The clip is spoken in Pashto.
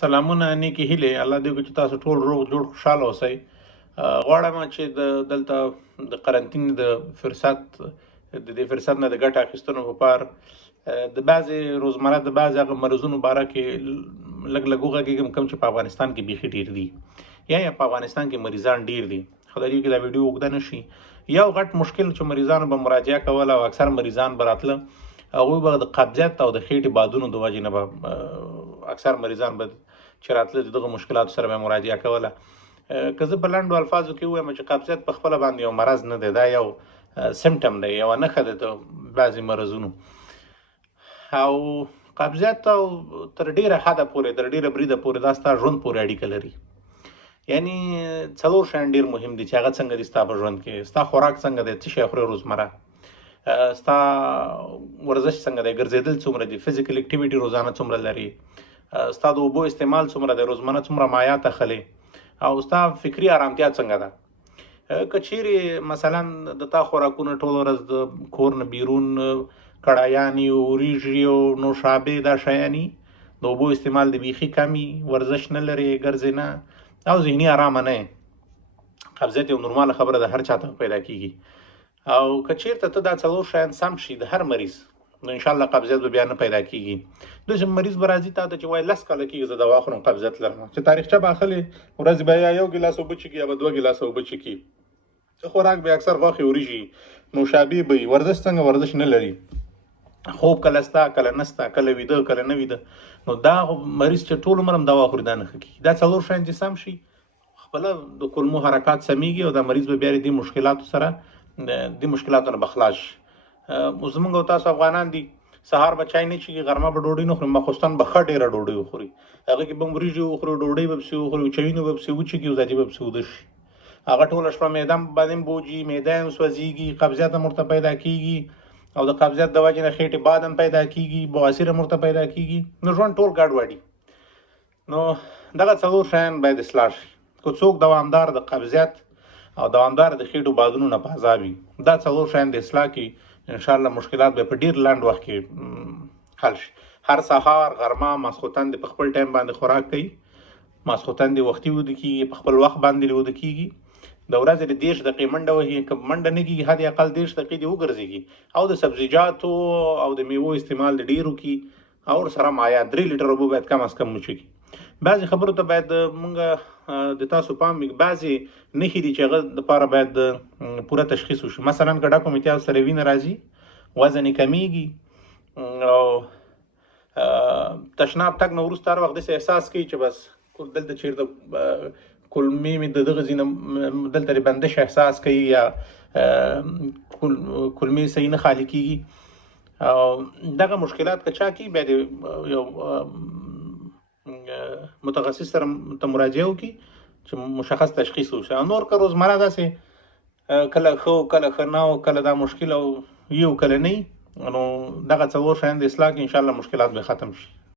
سلامونه نیکې هیلې، الله دې وکړي چې تاسو ټول روغ جوړ خوشحاله اوسئ. غواړم چې دلته د قرنطین د دې فرصت نه د ګټه اخیستنو په پار د بعضې روزمره د بعضې هغه مرضونو باره کې لږ وغږېږم، کوم چې په افغانستان کې بیخي ډېر دي یا په افغانستان کې مریضان ډېر دي. خو د دې کې دا ویډیو اوږده نه شي. یو غټ مشکل چې مریضانو به مراجعه کوله او اکثر مریضان به راتله، هغوی به د قبضیت او د خېټې بادونو د وجې نه به اکثر مریضان به چې راتله د دغه مشکلاتو سره به مراجعه کوله. که زه په لنډو الفاظو کې ووایم چې قبضیت په خپله باندې یو مرض نه دی، دا یو سمټم دی، یوه نښه ده د بعضې مرضونو. او قبضیت او تر ډېره حده پورې، تر ډېره بریده پورې دا ستا ژوند پورې اړیکه لري. یعنی څلور شیان ډېر مهم دي چې هغه څنګه دي ستا په ژوند کې. ستا خوراک څنګه دی، څه شی خورې روزمره، ستا ورزش څنګه دی، ګرځېدل څومره دي، فزیکل اکټیویټي روزانه څومره لري، ستا د اوبو استعمال څومره دی، روزمره څومره مایعات اخلې، او ستا فکري آرامتیا څنګه ده. که چیرې مثلا د تا خوراکونه ټول ورځ د کور نه بیرون کړایانې او وریژې او نوشابې دا شیانې، د اوبو استعمال د بیخي کمي، ورزش نه لرې، ګرځې نه، او ذهني آرامه نه یې، قبضیت یو نورماله خبره ده، هر چاته پیدا کیږي. او که چیرته ته دا څلور شیان سم شي د هر مریض، نو انشاءالله قبضیت به بیا نه پیدا کیږي. داسې مریض به راځي تا ته چې وایي 10 کاله کېږي زه دوا خورم قبضیت لرم، چې تاریخچه به اخلې ورځې به یا 1 ګیلاس اوبه چښي یا به 2 ګیلاسه اوبه چښي. خوراک به اکثر غوښې وریژې، نوشابې به وي. ورزش څنګه ورزش نه لري، خوب کله ستا کله نسته، کله ویده کله نه ویده. نو دا مریض چې ټول عمر هم دوا خوري دا نه ښه کېږي. دا څلور شیان چې سم شي، خپله د کولمو حرکات سمیږي او دا مریض به بیا دې مشکلاتو سره دې مشکلاتو نه به خلاص شي. اوس زموږ او تاسو افغانان دي، سهار به چای نه چښي، غرمه به ډوډۍ نه خوري، ماخوستن به ښه ډېره ډوډۍ وخوري، هغه کې به وریژې وخوري، ډوډۍ به پسې وخوري، چایونه به پسې وچښي، وزادي به پسې وده شي. هغه ټوله شپه معده باندې بوجي، معده هم سوځېږي، قبضیت هم ورته پیدا کېږي، او د قبضیت د وجې نه خېټې باد هم پیدا کېږي، بواسیر هم ورته پیدا کېږي. نو ژوند ټول ګډوډي. نو دغه څلور شیان باید اصلاح شي. که څوک دوامدار د قبضیت او دوامدار د خېټو بادونو نه په عذاب وي، دا څلور شیان د اصلاح کې انشاءالله مشکلات به په ډېر لنډ وخت کې حل شي. هر سهار، غرمه، ماسخوتن د په خپل ټایم باندې خوراک کوي، ماسخوتن د وختي وده کېږي، په خپل وخت باندې وده کېږي. د ورځې د 30 دقیقې منډه وهي، که منډه نه کېږي حد اقل 30 دقیقې دې وګرځېږي، او د سبزیجاتو او د میوو استعمال د ډېرو کړي، او ورسره مایعات 3 لیټره اوبه باید کم از کم وڅښي. بعضې خبرو ته باید مونږ د تاسو پام وي، بعضې نښې دي چې هغه دپاره باید پوره تشخیص وشي. مثلا که ډاکو امتیاز سره وینه راځي، وزن یې کمیږي، او تشناب تګ نه وروسته هر وخت داسې احساس کوي چې بس دلته چېرته کلمې مې د دغه ځینه دلته بندش احساس کوي، یا کلمې صحیح نه خالي کېږي. او دغه مشکلات که چا کوي، بیا د یو متخصص سره ته مراجعه وکړي چې مشخص تشخیص وشي. او نور که روزمره داسې کله ښه کله ښه نه، او کله دا مشکل او یو کله نه، نو دغه څلور شیان د اصلاح کې انشاءالله مشکلات به ختم شي.